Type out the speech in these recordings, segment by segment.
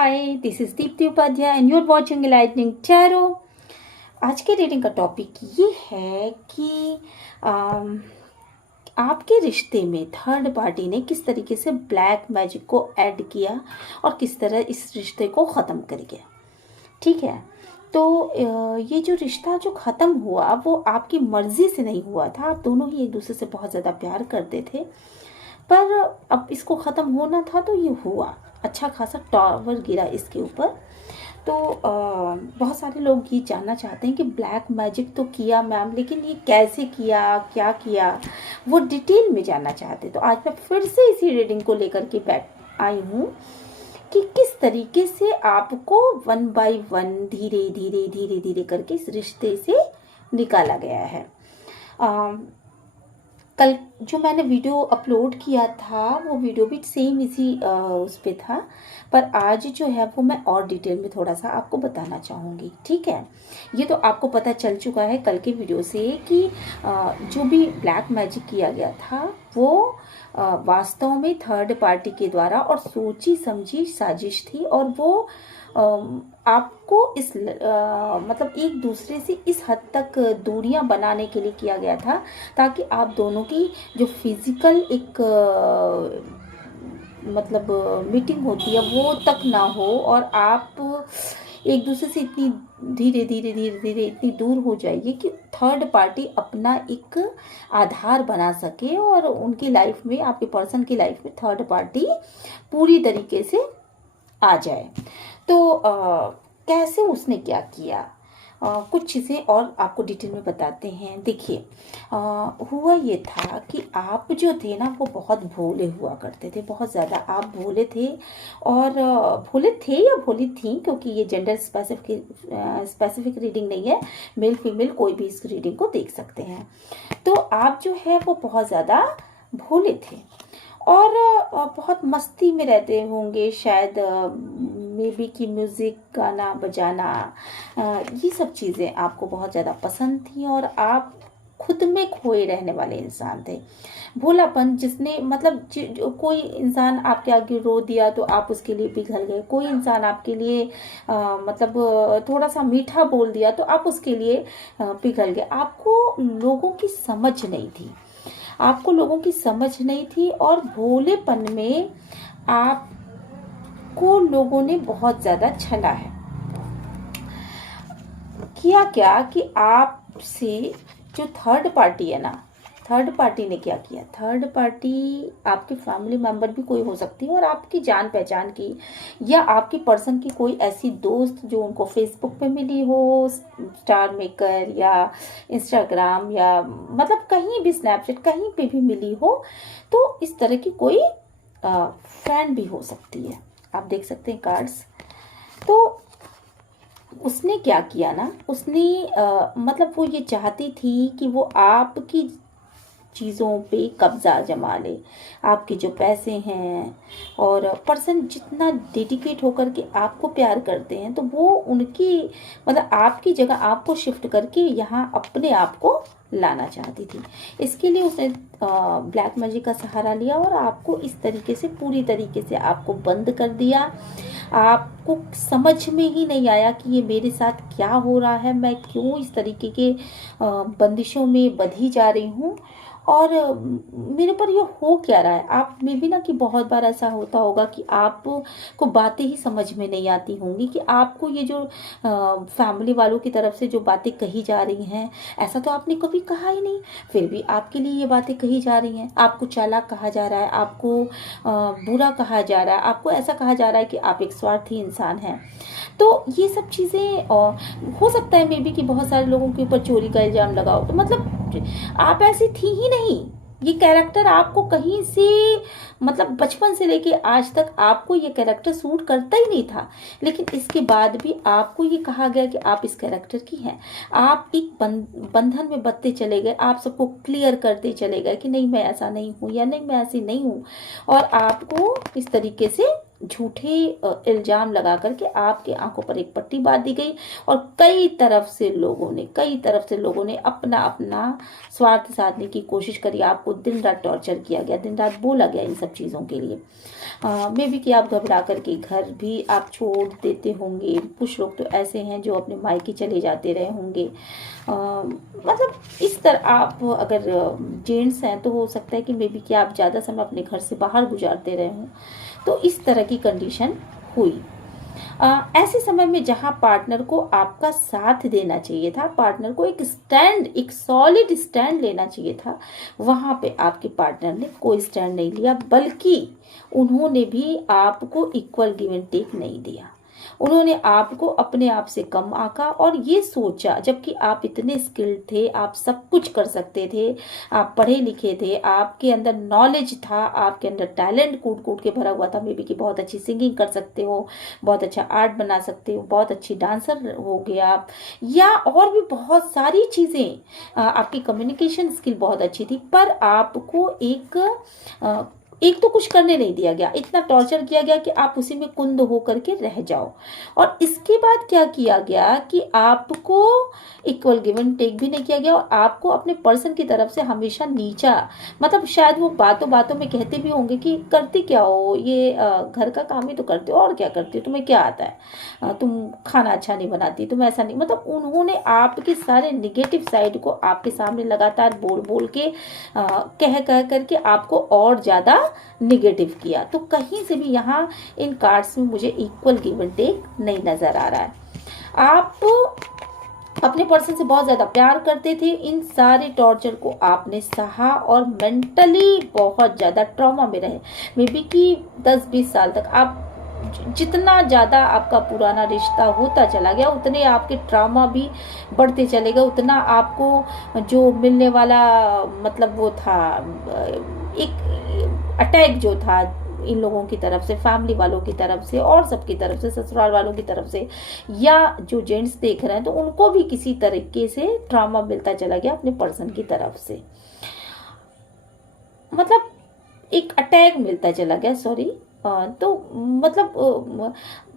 Hi, this is Deepti Upadhyay and you are watching Enlightening Tarot. आज के reading का topic ये है कि आपके रिश्ते में थर्ड पार्टी ने किस तरीके से ब्लैक मैजिक को ऐड किया और किस तरह इस रिश्ते को ख़त्म कर गया। ठीक है, तो ये जो रिश्ता जो ख़त्म हुआ वो आपकी मर्ज़ी से नहीं हुआ था। आप दोनों ही एक दूसरे से बहुत ज़्यादा प्यार करते थे, पर अब इसको ख़त्म होना था तो ये हुआ। अच्छा खासा टावर गिरा इसके ऊपर। तो बहुत सारे लोग ये जानना चाहते हैं कि ब्लैक मैजिक तो किया मैम, लेकिन ये कैसे किया, क्या किया, वो डिटेल में जानना चाहते हैं। तो आज मैं फिर से इसी रीडिंग को लेकर के बैठ आई हूँ कि किस तरीके से आपको वन बाय वन धीरे धीरे धीरे धीरे करके इस रिश्ते से निकाला गया है। कल जो मैंने वीडियो अपलोड किया था वो वीडियो भी सेम इसी उस पे था, पर आज जो है वो मैं और डिटेल में थोड़ा सा आपको बताना चाहूँगी। ठीक है, ये तो आपको पता चल चुका है कल के वीडियो से कि जो भी ब्लैक मैजिक किया गया था वो वास्तव में थर्ड पार्टी के द्वारा और सोची समझी साजिश थी, और वो आपको इस मतलब एक दूसरे से इस हद तक दूरियां बनाने के लिए किया गया था ताकि आप दोनों की जो फिजिकल एक मतलब मीटिंग होती है वो तक ना हो, और आप एक दूसरे से इतनी धीरे धीरे धीरे धीरे इतनी दूर हो जाइए कि थर्ड पार्टी अपना एक आधार बना सके और उनकी लाइफ में, आपके पर्सन की लाइफ में थर्ड पार्टी पूरी तरीके से आ जाए। तो कैसे उसने क्या किया, कुछ चीज़ें और आपको डिटेल में बताते हैं। देखिए, हुआ ये था कि आप जो थे ना वो बहुत भोले हुआ करते थे, बहुत ज़्यादा आप भोले थे। और भोले थे या भोली थी, क्योंकि ये जेंडर स्पेसिफिक रीडिंग नहीं है, मेल फीमेल कोई भी इस रीडिंग को देख सकते हैं। तो आप जो है वो बहुत ज़्यादा भोले थे और बहुत मस्ती में रहते होंगे शायद। मे बी कि म्यूज़िक, गाना बजाना, ये सब चीज़ें आपको बहुत ज़्यादा पसंद थी और आप खुद में खोए रहने वाले इंसान थे। भोलापन, जिसने मतलब कोई इंसान आपके आगे रो दिया तो आप उसके लिए पिघल गए, कोई इंसान आपके लिए मतलब थोड़ा सा मीठा बोल दिया तो आप उसके लिए पिघल गए। आपको लोगों की समझ नहीं थी, आपको लोगों की समझ नहीं थी, और भोलेपन में आपको लोगों ने बहुत ज़्यादा छला है। किया क्या कि आपसे जो थर्ड पार्टी है ना, थर्ड पार्टी ने क्या किया, थर्ड पार्टी आपके फैमिली मेंबर भी कोई हो सकती है और आपकी जान पहचान की, या आपके पर्सन की कोई ऐसी दोस्त जो उनको फेसबुक पे मिली हो, स्टार मेकर या इंस्टाग्राम या मतलब कहीं भी स्नैपचैट कहीं पे भी मिली हो, तो इस तरह की कोई फ्रेंड भी हो सकती है। आप देख सकते हैं कार्ड्स। तो उसने क्या किया ना, उसने मतलब वो ये चाहती थी कि वो आपकी चीज़ों पे कब्ज़ा जमा ले, आपके जो पैसे हैं, और पर्सन जितना डेडिकेट होकर के आपको प्यार करते हैं तो वो उनकी मतलब आपकी जगह आपको शिफ्ट करके यहाँ अपने आप को लाना चाहती थी। इसके लिए उसने ब्लैक मैजिक का सहारा लिया और आपको इस तरीके से पूरी तरीके से आपको बंद कर दिया। आपको समझ में ही नहीं आया कि ये मेरे साथ क्या हो रहा है, मैं क्यों इस तरीके के बंदिशों में बंधी जा रही हूँ और मेरे पर ये हो क्या रहा है। आप में भी ना कि बहुत बार ऐसा होता होगा कि आपको बातें ही समझ में नहीं आती होंगी कि आपको ये जो फैमिली वालों की तरफ से जो बातें कही जा रही हैं, ऐसा तो आपने कभी कहा ही नहीं, फिर भी आपके लिए ये बातें कही जा रही हैं। आपको चालाक कहा जा रहा है, आपको बुरा कहा जा रहा है, आपको ऐसा कहा जा रहा है कि आप एक स्वार्थी इंसान हैं। तो ये सब चीज़ें हो सकता है मे बी कि बहुत सारे लोगों के ऊपर चोरी का इल्ज़ाम लगाओ, तो मतलब आप ऐसी थी ही नहीं। ये कैरेक्टर आपको कहीं से मतलब बचपन से लेके आज तक आपको ये कैरेक्टर सूट करता ही नहीं था, लेकिन इसके बाद भी आपको ये कहा गया कि आप इस कैरेक्टर की हैं। आप एक बंधन में बंधते चले गए, आप सबको क्लियर करते चले गए कि नहीं मैं ऐसा नहीं हूँ या नहीं मैं ऐसी नहीं हूँ, और आपको इस तरीके से झूठे इल्जाम लगा करके आपके आंखों पर एक पट्टी बांध दी गई और कई तरफ से लोगों ने अपना अपना स्वार्थ साधने की कोशिश करी। आपको दिन रात टॉर्चर किया गया, दिन रात बोला गया इन सब चीज़ों के लिए। मे भी कि आप घबरा करके घर भी आप छोड़ देते होंगे। कुछ लोग तो ऐसे हैं जो अपने मायके चले जाते रहे होंगे। मतलब इस तरह आप अगर जेंट्स हैं तो हो सकता है कि मे बी कि आप ज़्यादा समय अपने घर से बाहर गुजारते रहे हों, तो इस तरह की कंडीशन हुई। ऐसे समय में जहां पार्टनर को आपका साथ देना चाहिए था, पार्टनर को एक सॉलिड स्टैंड लेना चाहिए था, वहां पे आपके पार्टनर ने कोई स्टैंड नहीं लिया, बल्कि उन्होंने भी आपको इक्वल गिव एंड टेक नहीं दिया। उन्होंने आपको अपने आप से कम आंका और ये सोचा, जबकि आप इतने स्किल्ड थे, आप सब कुछ कर सकते थे, आप पढ़े लिखे थे, आपके अंदर नॉलेज था, आपके अंदर टैलेंट कूट कूट के भरा हुआ था। मे बी कि बहुत अच्छी सिंगिंग कर सकते हो, बहुत अच्छा आर्ट बना सकते हो, बहुत अच्छी डांसर हो गए आप, या और भी बहुत सारी चीज़ें, आपकी कम्युनिकेशन स्किल बहुत अच्छी थी, पर आपको एक तो कुछ करने नहीं दिया गया, इतना टॉर्चर किया गया कि आप उसी में कुंद होकर के रह जाओ। और इसके बाद क्या किया गया कि आपको इक्वल गिव एंड टेक भी नहीं किया गया और आपको अपने पर्सन की तरफ से हमेशा नीचा, मतलब शायद वो बातों बातों में कहते भी होंगे कि करती क्या हो ये, घर का काम ही तो करते हो और क्या करती हो, तुम्हें क्या आता है, तुम खाना अच्छा नहीं बनाती, तुम ऐसा नहीं, मतलब उन्होंने आपके सारे निगेटिव साइड को आपके सामने लगातार बोल बोल के कह करके आपको और ज़्यादा निगेटिव किया। तो कहीं से भी यहाँ इन कार्ड्स में मुझे इक्वल गिव एंड टेक नहीं नजर आ रहा है। आप अपने पर्सन से बहुत ज़्यादा प्यार करते थे, इन सारे टॉर्चर को आपने सहा और मेंटली बहुत ज़्यादा ट्रॉमा में रहे। मे बी कि 10-20 साल तक आप, जितना ज़्यादा आपका पुराना रिश्ता होता चला गया उतने आपके ट्रॉमा भी बढ़ते चले गए, उतना आपको जो मिलने वाला मतलब वो था, एक अटैक जो था इन लोगों की तरफ से, फैमिली वालों की तरफ से और सबकी तरफ से, ससुराल वालों की तरफ से, या जो जेंट्स देख रहे हैं तो उनको भी किसी तरीके से ट्रॉमा मिलता चला गया अपने पर्सन की तरफ से, मतलब एक अटैक मिलता चला गया, सॉरी। तो मतलब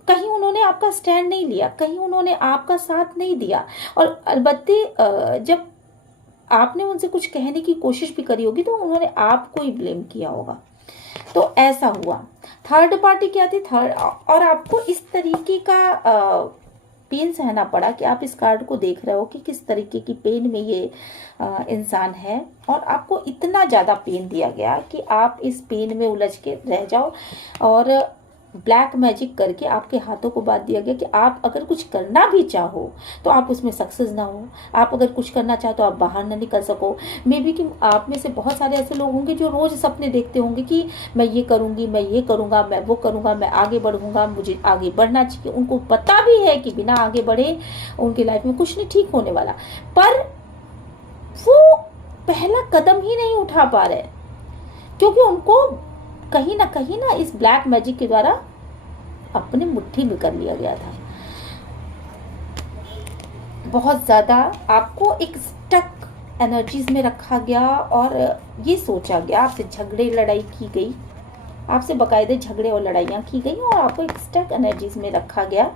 कहीं उन्होंने आपका स्टैंड नहीं लिया, कहीं उन्होंने आपका साथ नहीं दिया, और अलबत्ते जब आपने उनसे कुछ कहने की कोशिश भी करी होगी तो उन्होंने आपको ही ब्लेम किया होगा। तो ऐसा हुआ। थर्ड पार्टी क्या थी, थर्ड, और आपको इस तरीके का पेन सहना पड़ा कि आप इस कार्ड को देख रहे हो कि किस तरीके की पेन में ये इंसान है, और आपको इतना ज़्यादा पेन दिया गया कि आप इस पेन में उलझ के रह जाओ, और ब्लैक मैजिक करके आपके हाथों को बांध दिया गया कि आप अगर कुछ करना भी चाहो तो आप उसमें सक्सेस ना हो, आप अगर कुछ करना चाहो तो आप बाहर ना निकल सको। मे बी कि आप में से बहुत सारे ऐसे लोग होंगे जो रोज़ सपने देखते होंगे कि मैं ये करूँगी, मैं ये करूँगा, मैं वो करूँगा, मैं आगे बढ़ूँगा, मुझे आगे बढ़ना चाहिए। उनको पता भी है कि बिना आगे बढ़े उनकी लाइफ में कुछ नहीं ठीक होने वाला, पर वो पहला कदम ही नहीं उठा पा रहे क्योंकि उनको कहीं ना इस ब्लैक मैजिक के द्वारा अपने मुट्ठी में कर लिया गया था। बहुत ज़्यादा आपको एक स्टक एनर्जीज में रखा गया और ये सोचा गया, आपसे झगड़े लड़ाई की गई, आपसे बाकायदे झगड़े और लड़ाइयाँ की गई और आपको एक स्टक एनर्जीज में रखा गया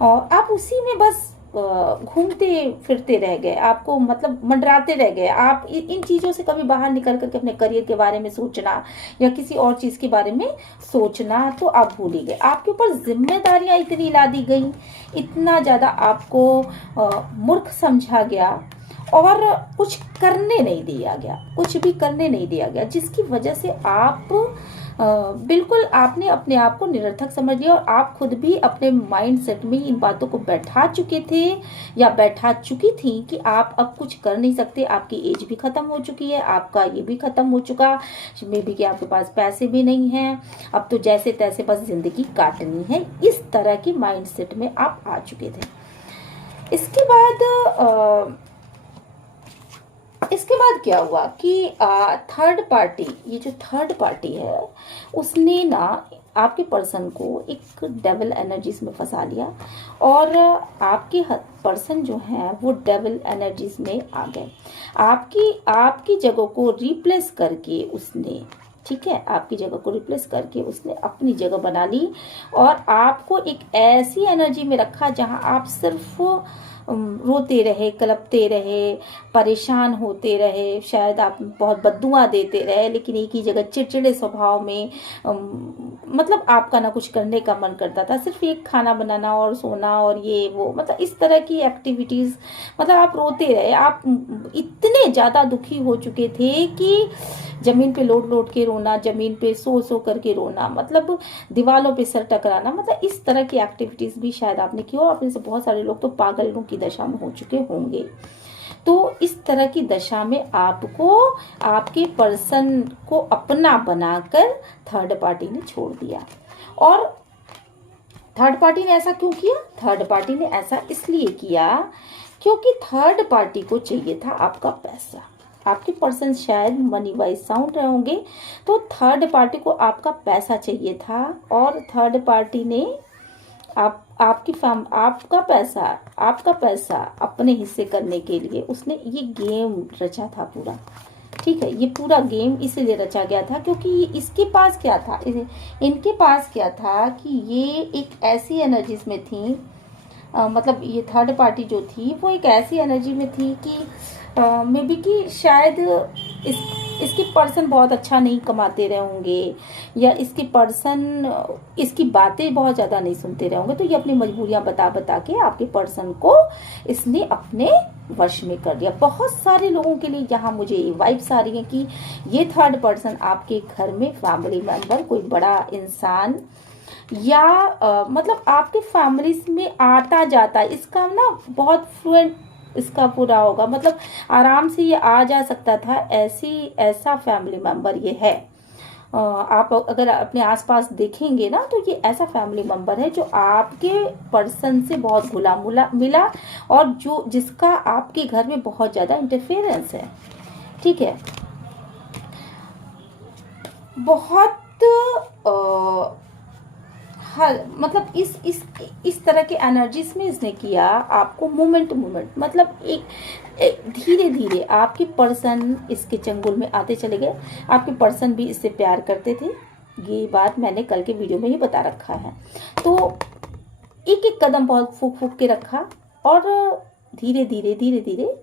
और आप उसी में बस घूमते फिरते रह गए, आपको मतलब मंडराते रह गए। आप इन चीज़ों से कभी बाहर निकल करके अपने करियर के बारे में सोचना या किसी और चीज़ के बारे में सोचना तो आप भूल ही गए। आपके ऊपर जिम्मेदारियां इतनी ला दी गई, इतना ज़्यादा आपको मूर्ख समझा गया और कुछ करने नहीं दिया गया, कुछ भी करने नहीं दिया गया, जिसकी वजह से आप बिल्कुल आपने अपने आप को निरर्थक समझ लिया और आप खुद भी अपने माइंड सेट में इन बातों को बैठा चुके थे या बैठा चुकी थी कि आप अब कुछ कर नहीं सकते, आपकी एज भी खत्म हो चुकी है, आपका ये भी खत्म हो चुका, मे बी कि आपके पास पैसे भी नहीं हैं, अब तो जैसे तैसे बस जिंदगी काटनी है, इस तरह की माइंड सेट में आप आ चुके थे। इसके बाद क्या हुआ कि थर्ड पार्टी, ये जो थर्ड पार्टी है उसने ना आपके पर्सन को एक डेविल एनर्जीज में फंसा लिया और आपके पर्सन जो है वो डेविल एनर्जीज में आ गए। आपकी जगह को रिप्लेस करके उसने ठीक है, आपकी जगह को रिप्लेस करके उसने अपनी जगह बना ली और आपको एक ऐसी एनर्जी में रखा जहां आप सिर्फ रोते रहे, कलपते रहे, परेशान होते रहे, शायद आप बहुत बद्दुआ देते रहे, लेकिन एक ही जगह चिड़चिड़े स्वभाव में मतलब आपका ना कुछ करने का मन करता था, सिर्फ एक खाना बनाना और सोना और ये वो, मतलब इस तरह की एक्टिविटीज़, मतलब आप रोते रहे, आप इतने ज़्यादा दुखी हो चुके थे कि जमीन पे लोट लोट के रोना, जमीन पे सो सो करके रोना, मतलब दीवारों पे सर टकराना, मतलब इस तरह की एक्टिविटीज भी शायद आपने की हो। आप में से बहुत सारे लोग तो पागलों की दशा में हो चुके होंगे। तो इस तरह की दशा में आपको आपके पर्सन को अपना बनाकर थर्ड पार्टी ने छोड़ दिया। और थर्ड पार्टी ने ऐसा क्यों किया? थर्ड पार्टी ने ऐसा इसलिए किया क्योंकि थर्ड पार्टी को चाहिए था आपका पैसा। आपके पर्सन शायद मनी वाइज साउंड रहे होंगे, तो थर्ड पार्टी को आपका पैसा चाहिए था और थर्ड पार्टी ने आपका पैसा अपने हिस्से करने के लिए उसने ये गेम रचा था पूरा। ठीक है, ये पूरा गेम इसलिए रचा गया था क्योंकि इसके पास क्या था, इनके पास क्या था कि ये एक ऐसी एनर्जीज में थी, मतलब ये थर्ड पार्टी जो थी वो एक ऐसी एनर्जी में थी कि मे बी कि शायद इसके पर्सन बहुत अच्छा नहीं कमाते रहे होंगे, या इसके पर्सन इसकी बातें बहुत ज़्यादा नहीं सुनते रहे होंगे, तो ये अपनी मजबूरियां बता बता के आपके पर्सन को इसने अपने वश में कर दिया। बहुत सारे लोगों के लिए यहाँ मुझे ये वाइब्स आ रही है कि ये थर्ड पर्सन आपके घर में फैमिली मेंबर, कोई बड़ा इंसान या मतलब आपके फैमिलीज में आता जाता, इसका ना बहुत फ्लुएंट इसका पूरा होगा, मतलब आराम से ये आ जा सकता था, ऐसा फैमिली मेंबर ये है। आप अगर अपने आसपास देखेंगे ना तो ये ऐसा फैमिली मेंबर है जो आपके पर्सन से बहुत घुला मिला और जिसका आपके घर में बहुत ज़्यादा इंटरफेरेंस है। ठीक है, बहुत हर मतलब इस तरह के एनर्जीज में इसने किया आपको मोमेंट मतलब एक धीरे धीरे आपके पर्सन इसके चंगुल में आते चले गए। आपके पर्सन भी इससे प्यार करते थे, ये बात मैंने कल के वीडियो में ही बता रखा है। तो एक एक कदम बहुत फूक फूक के रखा और धीरे धीरे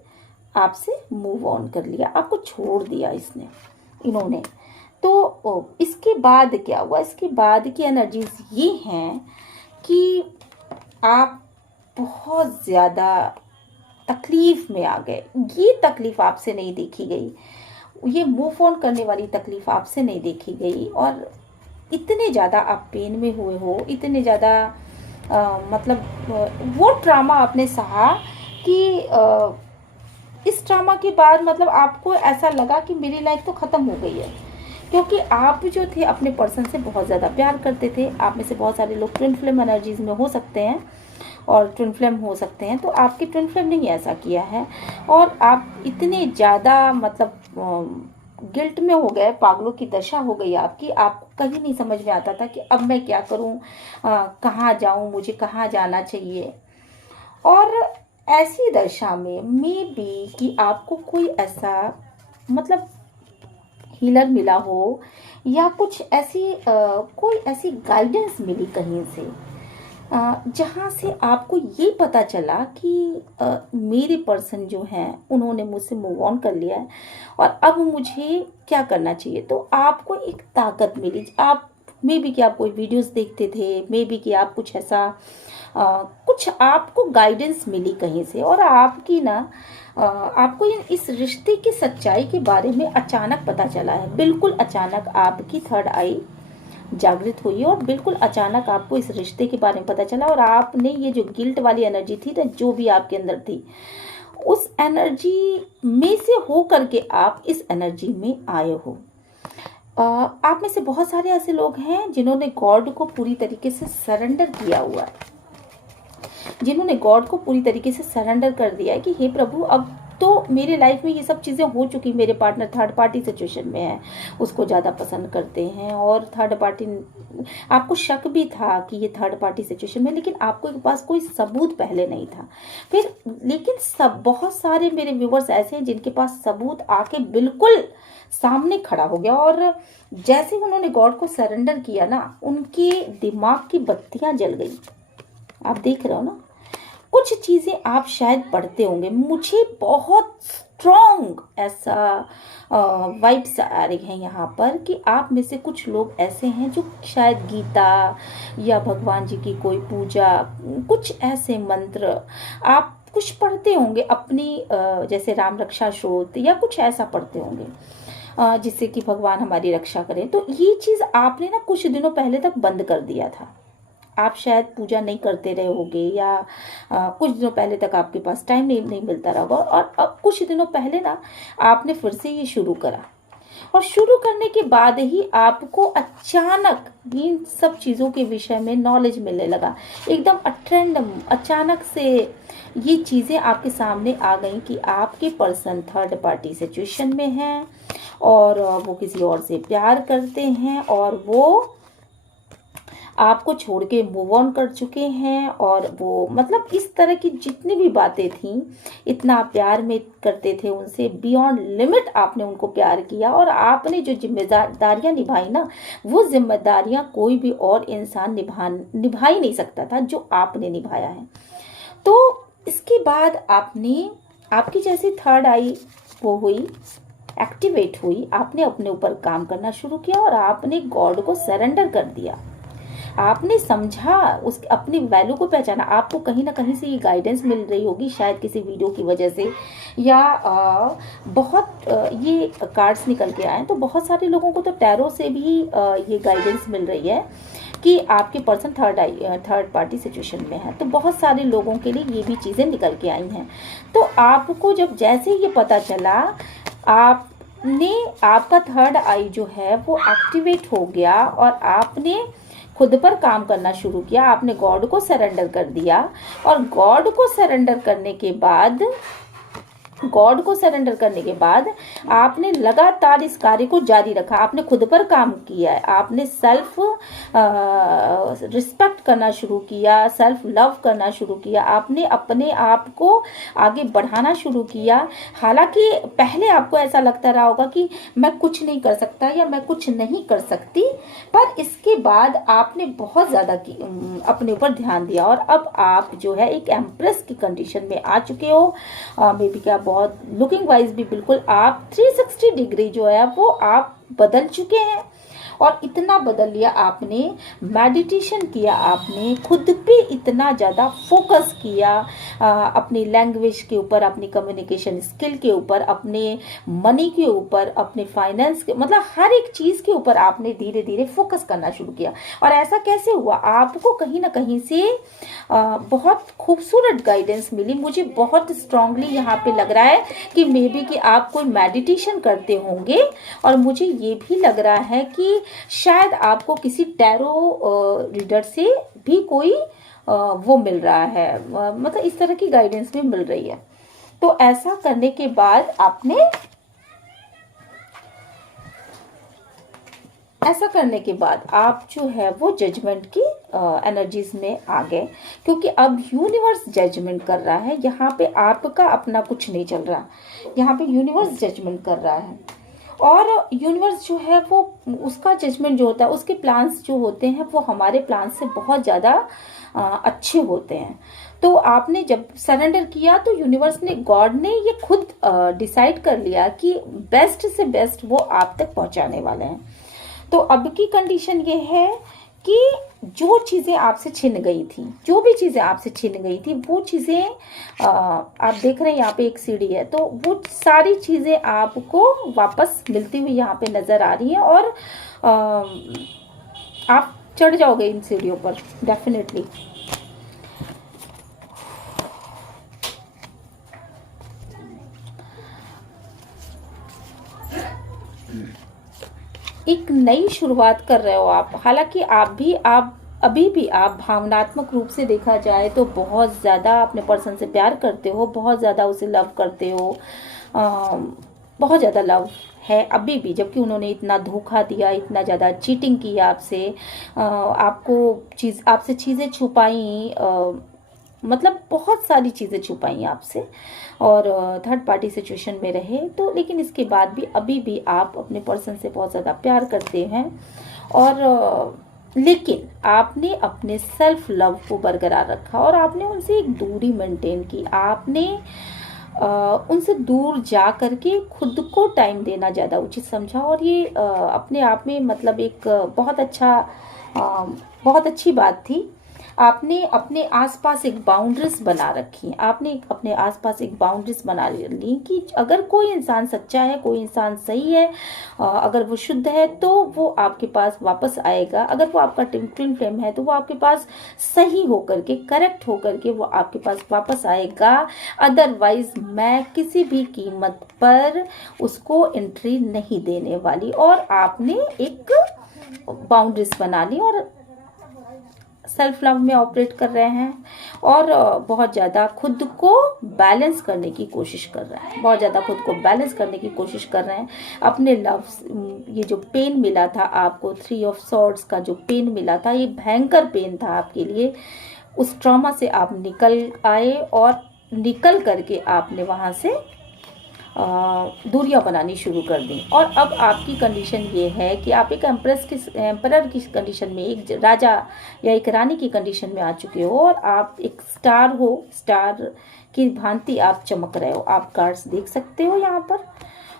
आपसे मूव ऑन कर लिया, आपको छोड़ दिया इन्होंने। तो इसके बाद क्या हुआ, इसके बाद की एनर्जीज ये हैं कि आप बहुत ज़्यादा तकलीफ़ में आ गए। ये तकलीफ़ आपसे नहीं देखी गई, ये मूव ऑन करने वाली तकलीफ़ आपसे नहीं देखी गई और इतने ज़्यादा आप पेन में हुए हो, इतने ज़्यादा मतलब वो ट्रामा आपने सहा कि इस ट्रामा के बाद मतलब आपको ऐसा लगा कि मेरी लाइफ तो ख़त्म हो गई है, क्योंकि आप जो थे अपने पर्सन से बहुत ज़्यादा प्यार करते थे। आप में से बहुत सारे लोग ट्विन फ्लेम एनर्जीज में हो सकते हैं और ट्विन फ्लेम हो सकते हैं, तो आपके ट्विन फ्लेम ने ही ऐसा किया है और आप इतने ज़्यादा मतलब गिल्ट में हो गए, पागलों की दशा हो गई आपकी। आपको कहीं नहीं समझ में आता था कि अब मैं क्या करूं, कहाँ जाऊं, मुझे कहाँ जाना चाहिए। और ऐसी दशा में मे बी कि आपको कोई ऐसा मतलब हीलर मिला हो या कुछ ऐसी कोई ऐसी गाइडेंस मिली कहीं से जहाँ से आपको ये पता चला कि मेरे पर्सन जो हैं उन्होंने मुझसे मूव ऑन कर लिया है और अब मुझे क्या करना चाहिए। तो आपको एक ताकत मिली, आप मे बी कि आप कोई वीडियोस देखते थे, मे बी कि आप कुछ ऐसा कुछ आपको गाइडेंस मिली कहीं से और आपकी ना आपको इस रिश्ते की सच्चाई के बारे में अचानक पता चला है। बिल्कुल अचानक आपकी थर्ड आई जागृत हुई और बिल्कुल अचानक आपको इस रिश्ते के बारे में पता चला और आपने ये जो गिल्ट वाली एनर्जी थी ना, जो भी आपके अंदर थी, उस एनर्जी में से हो करके आप इस एनर्जी में आए हो। आप में से बहुत सारे ऐसे लोग हैं जिन्होंने गॉड को पूरी तरीके से सरेंडर किया हुआ है, जिन्होंने गॉड को पूरी तरीके से सरेंडर कर दिया है कि हे प्रभु अब तो मेरे लाइफ में ये सब चीज़ें हो चुकी। मेरे पार्टनर थर्ड पार्टी सिचुएशन में है, उसको ज़्यादा पसंद करते हैं, और थर्ड पार्टी, आपको शक भी था कि ये थर्ड पार्टी सिचुएशन में, लेकिन आपको के पास कोई सबूत पहले नहीं था। फिर लेकिन सब बहुत सारे मेरे व्यूवर्स ऐसे हैं जिनके पास सबूत आके बिल्कुल सामने खड़ा हो गया, और जैसे उन्होंने गॉड को सरेंडर किया ना, उनके दिमाग की बत्तियां जल गई। आप देख रहे हो ना, कुछ चीज़ें आप शायद पढ़ते होंगे, मुझे बहुत स्ट्रॉन्ग ऐसा वाइब्स आ रही हैं यहाँ पर कि आप में से कुछ लोग ऐसे हैं जो शायद गीता या भगवान जी की कोई पूजा, कुछ ऐसे मंत्र आप कुछ पढ़ते होंगे अपनी, जैसे राम रक्षा स्तोत्र या कुछ ऐसा पढ़ते होंगे जिससे कि भगवान हमारी रक्षा करें। तो ये चीज़ आपने ना कुछ दिनों पहले तक बंद कर दिया था। आप शायद पूजा नहीं करते रहे होगे, या कुछ दिनों पहले तक आपके पास टाइम नहीं मिलता रहा होगा, और अब कुछ दिनों पहले ना आपने फिर से ये शुरू करा, और शुरू करने के बाद ही आपको अचानक इन सब चीज़ों के विषय में नॉलेज मिलने लगा। एकदम अचानक से ये चीज़ें आपके सामने आ गई कि आपके पर्सन थर्ड पार्टी सिचुएशन में हैं, और वो किसी और से प्यार करते हैं, और वो आपको छोड़ के मूव ऑन कर चुके हैं। और वो मतलब इस तरह की जितनी भी बातें थी, इतना प्यार में करते थे उनसे, बियॉन्ड लिमिट आपने उनको प्यार किया, और आपने जो जिम्मेदारियां निभाई ना, वो जिम्मेदारियां कोई भी और इंसान निभा ही नहीं सकता था जो आपने निभाया है। तो इसके बाद आपने, आपकी जैसी थर्ड आई वो हुई, एक्टिवेट हुई, आपने अपने ऊपर काम करना शुरू किया, और आपने गॉड को सरेंडर कर दिया। आपने समझा, उस अपनी वैल्यू को पहचाना। आपको कहीं ना कहीं से ये गाइडेंस मिल रही होगी, शायद किसी वीडियो की वजह से, या ये कार्ड्स निकल के आए, तो बहुत सारे लोगों को तो टैरो से भी ये गाइडेंस मिल रही है कि आपके पर्सन थर्ड पार्टी सिचुएशन में है। तो बहुत सारे लोगों के लिए ये भी चीज़ें निकल के आई हैं। तो आपको जब जैसे ये पता चला, आपका थर्ड आई जो है वो एक्टिवेट हो गया, और आपने खुद पर काम करना शुरू किया, आपने गॉड को सरेंडर कर दिया। और गॉड को सरेंडर करने के बाद आपने लगातार इस कार्य को जारी रखा। आपने खुद पर काम किया है, आपने सेल्फ रिस्पेक्ट करना शुरू किया, सेल्फ लव करना शुरू किया, आपने अपने आप को आगे बढ़ाना शुरू किया। हालांकि पहले आपको ऐसा लगता रहा होगा कि मैं कुछ नहीं कर सकता या मैं कुछ नहीं कर सकती, पर इसके बाद आपने बहुत ज़्यादा अपने ऊपर ध्यान दिया, और अब आप जो है एक एम्प्रेस की कंडीशन में आ चुके हो। मे बी क्या, बहुत लुकिंग वाइज भी बिल्कुल आप 360 डिग्री जो है वो आप बदल चुके हैं। और इतना बदल लिया आपने, मेडिटेशन किया आपने, खुद पे इतना ज़्यादा फोकस किया, अपनी लैंग्वेज के ऊपर, अपनी कम्युनिकेशन स्किल के ऊपर, अपने मनी के ऊपर, अपने फाइनेंस के, मतलब हर एक चीज़ के ऊपर आपने धीरे धीरे फोकस करना शुरू किया। और ऐसा कैसे हुआ? आपको कहीं ना कहीं से बहुत खूबसूरत गाइडेंस मिली। मुझे बहुत स्ट्रांगली यहाँ पे लग रहा है कि मे बी कि आप कोई मेडिटेशन करते होंगे, और मुझे ये भी लग रहा है कि शायद आपको किसी टैरो रीडर से भी कोई वो मिल रहा है, मतलब इस तरह की गाइडेंस भी मिल रही है। तो ऐसा करने के बाद आप जो है वो जजमेंट की एनर्जीज में आ गए, क्योंकि अब यूनिवर्स जजमेंट कर रहा है। यहाँ पे आपका अपना कुछ नहीं चल रहा, यहाँ पे यूनिवर्स जजमेंट कर रहा है। और यूनिवर्स जो है वो, उसका जजमेंट जो होता है, उसके प्लान्स जो होते हैं वो हमारे प्लान से बहुत ज़्यादा अच्छे होते हैं। तो आपने जब सरेंडर किया, तो यूनिवर्स ने, गॉड ने ये खुद डिसाइड कर लिया कि बेस्ट से बेस्ट वो आप तक पहुंचाने वाले हैं। तो अब की कंडीशन ये है कि जो चीज़ें आपसे छिन गई थी, जो भी चीज़ें आपसे छिन गई थी, वो चीज़ें आप देख रहे हैं यहाँ पे एक सीढ़ी है, तो वो सारी चीज़ें आपको वापस मिलती हुई यहाँ पे नज़र आ रही हैं। और आप चढ़ जाओगे इन सीढ़ियों पर डेफिनेटली। एक नई शुरुआत कर रहे हो आप। हालांकि आप अभी भी आप भावनात्मक रूप से देखा जाए तो बहुत ज़्यादा अपने पर्सन से प्यार करते हो, बहुत ज़्यादा उसे लव करते हो, बहुत ज़्यादा लव है अभी भी, जबकि उन्होंने इतना धोखा दिया, इतना ज़्यादा चीटिंग की आपसे, आपसे चीज़ें छुपाई, मतलब बहुत सारी चीज़ें छुपाई आपसे, और थर्ड पार्टी सिचुएशन में रहे तो, लेकिन इसके बाद भी अभी भी आप अपने पर्सन से बहुत ज़्यादा प्यार करते हैं। और लेकिन आपने अपने सेल्फ लव को बरकरार रखा और आपने उनसे एक दूरी मेंटेन की। आपने उनसे दूर जा करके खुद को टाइम देना ज़्यादा उचित समझा, और ये अपने आप में मतलब एक बहुत अच्छी बात थी। आपने अपने आसपास एक बाउंड्रीज बना रखी, आपने अपने आसपास एक बाउंड्रीज बना ली कि अगर कोई इंसान सच्चा है, कोई इंसान सही है, अगर वो शुद्ध है तो वो आपके पास वापस आएगा। अगर वो आपका ट्विन फ्लेम है तो वो आपके पास सही होकर के, करेक्ट होकर के वो आपके पास वापस आएगा। अदरवाइज मैं किसी भी कीमत पर उसको एंट्री नहीं देने वाली। और आपने एक बाउंड्रीज बना ली और सेल्फ लव में ऑपरेट कर रहे हैं, और बहुत ज़्यादा खुद को बैलेंस करने की कोशिश कर रहे हैं, बहुत ज़्यादा खुद को बैलेंस करने की कोशिश कर रहे हैं। अपने लव, ये जो पेन मिला था आपको, 3 ऑफ सॉर्ड्स का जो पेन मिला था, ये भयंकर पेन था आपके लिए। उस ट्रॉमा से आप निकल आए और निकल करके आपने वहाँ से दूरियां बनानी शुरू कर दी। और अब आपकी कंडीशन ये है कि आप एक एम्परर की कंडीशन में, एक राजा या एक रानी की कंडीशन में आ चुके हो, और आप एक स्टार हो, स्टार की भांति आप चमक रहे हो। आप कार्ड्स देख सकते हो यहाँ पर,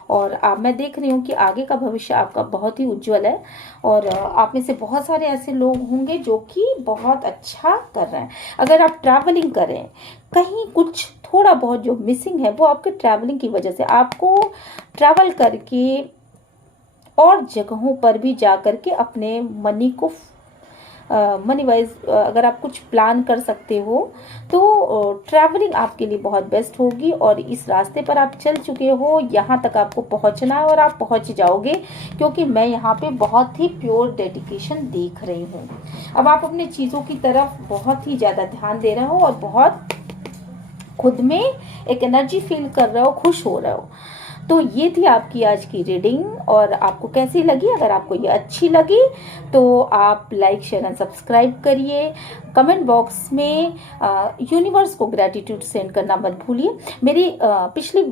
और मैं देख रही हूँ कि आगे का भविष्य आपका बहुत ही उज्जवल है, और आप में से बहुत सारे ऐसे लोग होंगे जो कि बहुत अच्छा कर रहे हैं। अगर आप ट्रैवलिंग करें, कहीं कुछ थोड़ा बहुत जो मिसिंग है वो आपके ट्रैवलिंग की वजह से, आपको ट्रैवल करके और जगहों पर भी जा करके अपने मनी को मनी वाइज अगर आप कुछ प्लान कर सकते हो तो ट्रैवलिंग आपके लिए बहुत बेस्ट होगी। और इस रास्ते पर आप चल चुके हो, यहाँ तक आपको पहुँचना है और आप पहुँच जाओगे, क्योंकि मैं यहाँ पे बहुत ही प्योर डेडिकेशन देख रही हूँ। अब आप अपने चीज़ों की तरफ बहुत ही ज़्यादा ध्यान दे रहे हो और बहुत खुद में एक एनर्जी फील कर रहे हो, खुश हो रहे हो। तो ये थी आपकी आज की रीडिंग, और आपको कैसी लगी? अगर आपको ये अच्छी लगी तो आप लाइक, शेयर एंड सब्सक्राइब करिए। कमेंट बॉक्स में यूनिवर्स को ग्रैटिट्यूड सेंड करना मत भूलिए। मेरी पिछली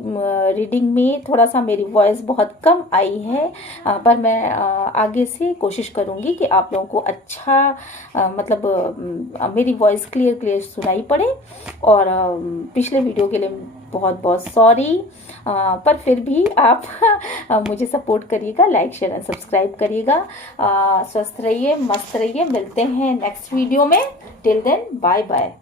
रीडिंग में थोड़ा सा मेरी वॉइस बहुत कम आई है, पर मैं आगे से कोशिश करूँगी कि आप लोगों को अच्छा मतलब मेरी वॉइस क्लियर सुनाई पड़े। और पिछले वीडियो के लिए बहुत बहुत सॉरी, पर फिर भी आप मुझे सपोर्ट करिएगा, लाइक, शेयर एंड सब्सक्राइब करिएगा। स्वस्थ रहिए, मस्त रहिए। मिलते हैं नेक्स्ट वीडियो में। Till then, bye bye.